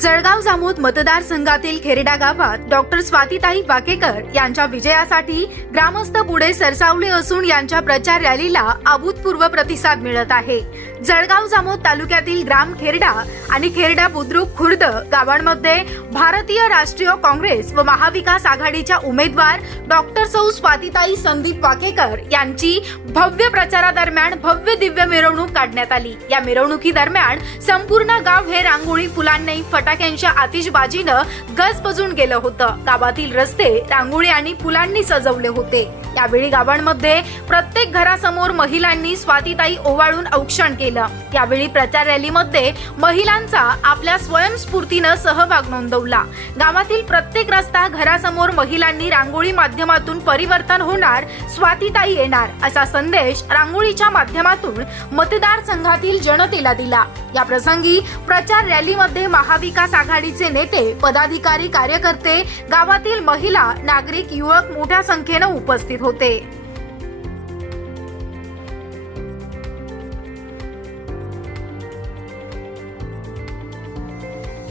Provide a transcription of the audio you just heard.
जळगाव जामोद मतदारसंघातील खेरडा गावात डॉक्टर स्वातीताई वाकेकर यांच्या विजयासाठी ग्रामस्थ पुढे सरसावले असून यांच्या प्रचार रॅलीला अभूतपूर्व प्रतिसाद मिळत आहे. जळगाव जामोद तालुक्यातील ग्राम खेरडा आणि खेरडा बुद्रुक खुर्द गावांमध्ये भारतीय राष्ट्रीय काँग्रेस व महाविकास आघाडीच्या उमेदवार डॉक्टर सौ स्वातीताई संदीप वाकेकर यांची भव्य प्रचारादरम्यान भव्य दिव्य मिरवणूक काढण्यात आली. या मिरवणुकीदरम्यान संपूर्ण गाव हे रांगोळी फुलांनी फटाक्यांच्या आतिषबाजीनं गजबजून गेलं होतं. गावातील रस्ते रांगोळी आणि फुलांनी सजवले होते. यावेळी गावांमध्ये प्रत्येक घरासमोर महिलांनी स्वातीताई ओवाळून औक्षण केलं. यावेळी प्रचार रॅलीमध्ये महिलांचा आपल्या स्वयंस्फूर्तीनं सहभाग नोंदवला. गावातील प्रत्येक रस्ता घरासमोर महिलांनी रांगोळी माध्यमातून परिवर्तन होणार स्वातीताई येणार असा संदेश रांगोळीच्या माध्यमातून मतदारसंघातील जनतेला दिला. या प्रसंगी प्रचार रॅलीमध्ये महाविकास आघाडीचे नेते पदाधिकारी कार्यकर्ते गावातील महिला नागरिक युवक मोठ्या संख्येनं उपस्थित होते.